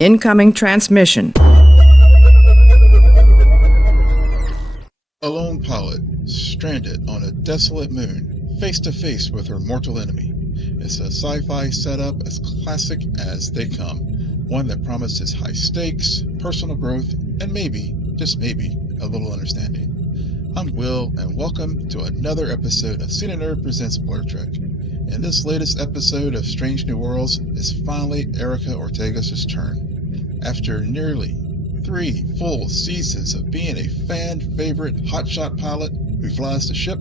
Incoming transmission. A lone pilot, stranded on a desolate moon, face to face with her mortal enemy. It's a sci-fi setup as classic as they come, one that promises high stakes, personal growth, and maybe, just maybe, a little understanding. I'm Will, and welcome to another episode of Cine Nerd Presents Blur Trek. In this latest episode of Strange New Worlds, it's finally Erica Ortegas' turn. After nearly 3 full seasons of being a fan-favorite hotshot pilot who flies the ship,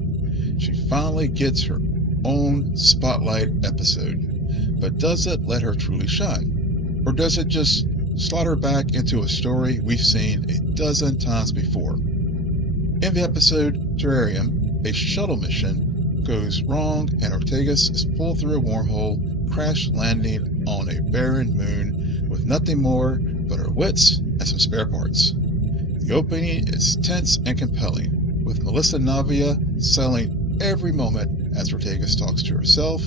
she finally gets her own spotlight episode. But does it let her truly shine? Or does it just slot her back into a story we've seen a dozen times before? In the episode Terrarium, a shuttle mission goes wrong and Ortegas is pulled through a wormhole, crash landing on a barren moon with nothing more but her wits and some spare parts. The opening is tense and compelling, with Melissa Navia selling every moment as Ortegas talks to herself,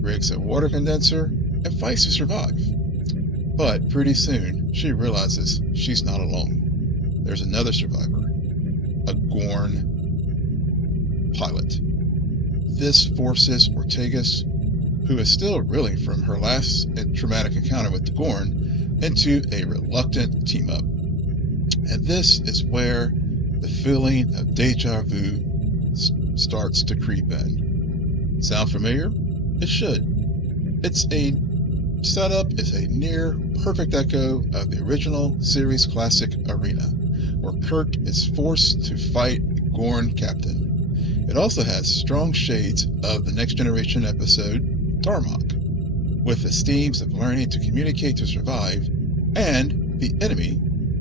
rigs a water condenser, and fights to survive. But pretty soon, she realizes she's not alone. There's another survivor, a Gorn pilot. This forces Ortegas, who is still reeling from her last traumatic encounter with the Gorn, into a reluctant team-up. And this is where the feeling of deja vu starts to creep in. Sound familiar? It should. Its setup is a near perfect echo of the original series classic Arena, where Kirk is forced to fight a Gorn captain. It also has strong shades of the Next Generation episode Darmok, with the themes of learning to communicate to survive, and The Enemy,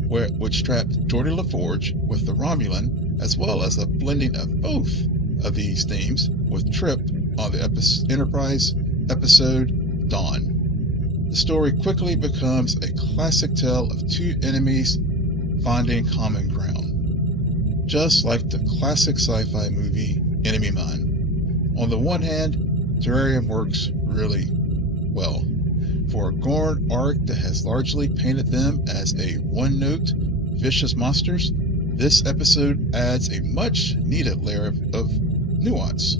which trapped Geordi LaForge with the Romulan, as well as a blending of both of these themes with Trip on the Enterprise episode Dawn. The story quickly becomes a classic tale of 2 enemies finding common ground, just like the classic sci-fi movie Enemy Mine. On the one hand, Terrarium works really well. For a Gorn arc that has largely painted them as a one-note, vicious monsters, this episode adds a much-needed layer of nuance.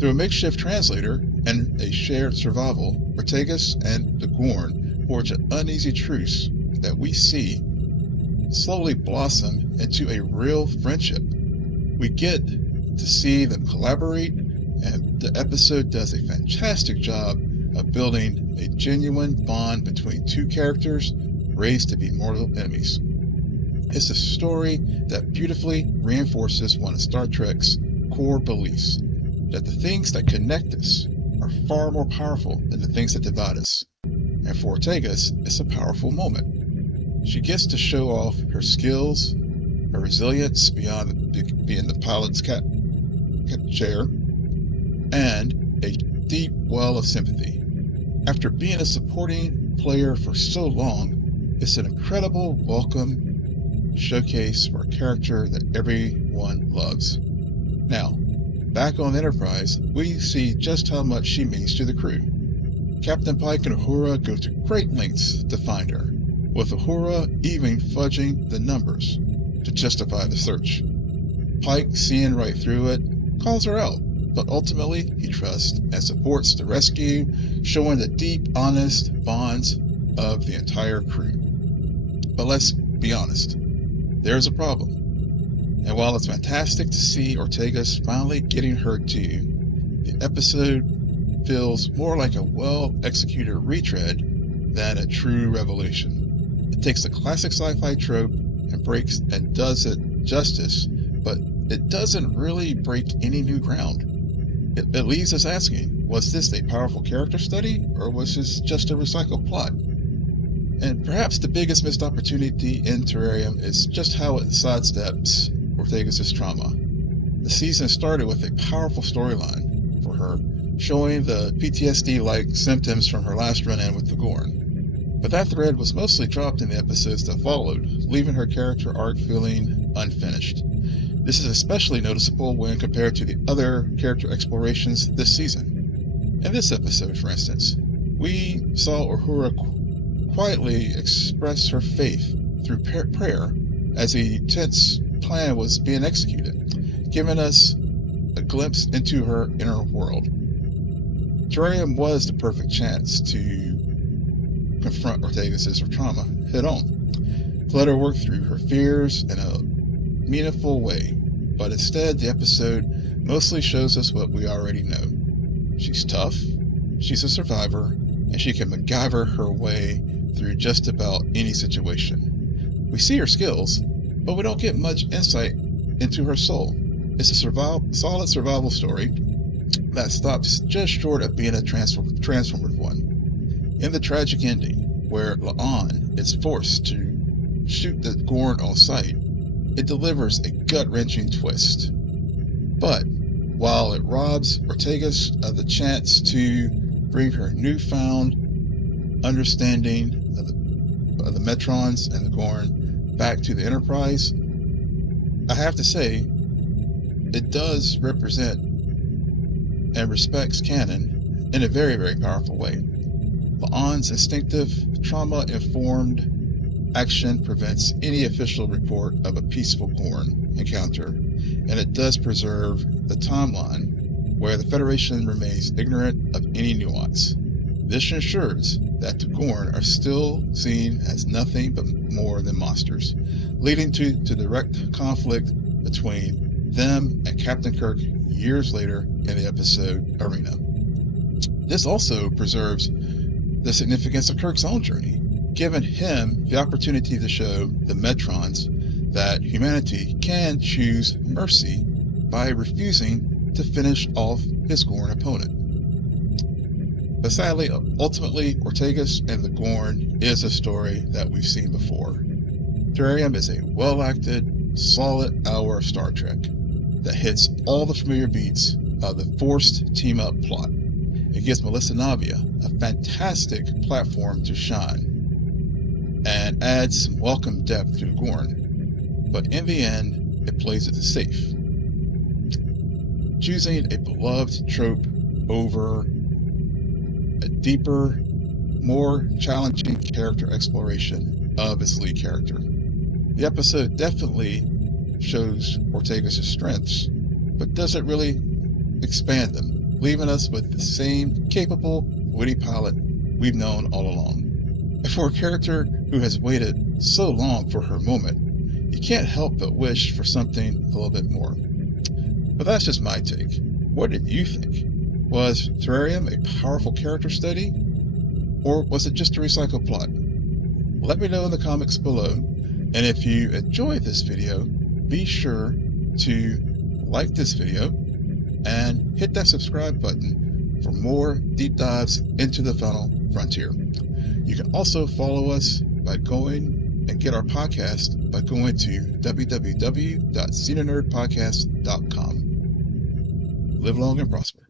Through a makeshift translator and a shared survival, Ortegas and the Gorn forge an uneasy truce that we see slowly blossom into a real friendship. We get to see them collaborate, and the episode does a fantastic job of building a genuine bond between 2 characters raised to be mortal enemies. It's a story that beautifully reinforces one of Star Trek's core beliefs, that the things that connect us are far more powerful than the things that divide us. And for Ortegas, it's a powerful moment. She gets to show off her skills, her resilience beyond being the pilot's cat chair, and a deep well of sympathy. After being a supporting player for so long, it's an incredible welcome showcase for a character that everyone loves. Now, back on Enterprise, we see just how much she means to the crew. Captain Pike and Uhura go to great lengths to find her, with Uhura even fudging the numbers to justify the search. Pike, seeing right through it, calls her out, but ultimately he trusts and supports the rescue, showing the deep, honest bonds of the entire crew. But let's be honest, there's a problem. And while it's fantastic to see Ortegas finally getting her due, the episode feels more like a well-executed retread than a true revelation. It takes the classic sci-fi trope and does it justice, but it doesn't really break any new ground. It leaves us asking, was this a powerful character study, or was this just a recycled plot? And perhaps the biggest missed opportunity in Terrarium is just how it sidesteps Ortegas' trauma. The season started with a powerful storyline for her, showing the PTSD-like symptoms from her last run-in with the Gorn. But that thread was mostly dropped in the episodes that followed, leaving her character arc feeling unfinished. This is especially noticeable when compared to the other character explorations this season. In this episode, for instance, we saw Uhura quietly express her faith through prayer as a tense plan was being executed, giving us a glimpse into her inner world. Terrarium was the perfect chance to confront Ortega's trauma head on, to let her work through her fears in a meaningful way. But instead, the episode mostly shows us what we already know. She's tough, she's a survivor, and she can MacGyver her way through just about any situation. We see her skills, but we don't get much insight into her soul. It's a solid survival story that stops just short of being a transformative one. In the tragic ending, where La'an is forced to shoot the Gorn on sight, it delivers a gut-wrenching twist. But while it robs Ortegas of the chance to bring her newfound understanding of the Metrons and the Gorn back to the Enterprise, I have to say, it does represent and respects canon in a very, very powerful way. La'an's instinctive, trauma-informed action prevents any official report of a peaceful Gorn encounter, and it does preserve the timeline where the Federation remains ignorant of any nuance. This ensures that the Gorn are still seen as nothing but more than monsters, leading to direct conflict between them and Captain Kirk years later in the episode Arena. This also preserves the significance of Kirk's own journey, giving him the opportunity to show the Metrons that humanity can choose mercy by refusing to finish off his Gorn opponent. But sadly, ultimately, Ortegas and the Gorn is a story that we've seen before. Terrarium is a well-acted, solid hour of Star Trek that hits all the familiar beats of the forced team-up plot. It gives Melissa Navia a fantastic platform to shine and adds some welcome depth to the Gorn. But in the end, it plays it safe, choosing a beloved trope over a deeper, more challenging character exploration of its lead character. The episode definitely shows Ortega's strengths, but doesn't really expand them, leaving us with the same capable, witty pilot we've known all along. And for a character who has waited so long for her moment, you can't help but wish for something a little bit more. But that's just my take. What did you think? Was Terrarium a powerful character study, or was it just a recycled plot? Let me know in the comments below, and if you enjoyed this video, be sure to like this video and hit that subscribe button for more deep dives into the final frontier. You can also follow us by going and get our podcast by going to www.xenonerdpodcast.com. Live long and prosper.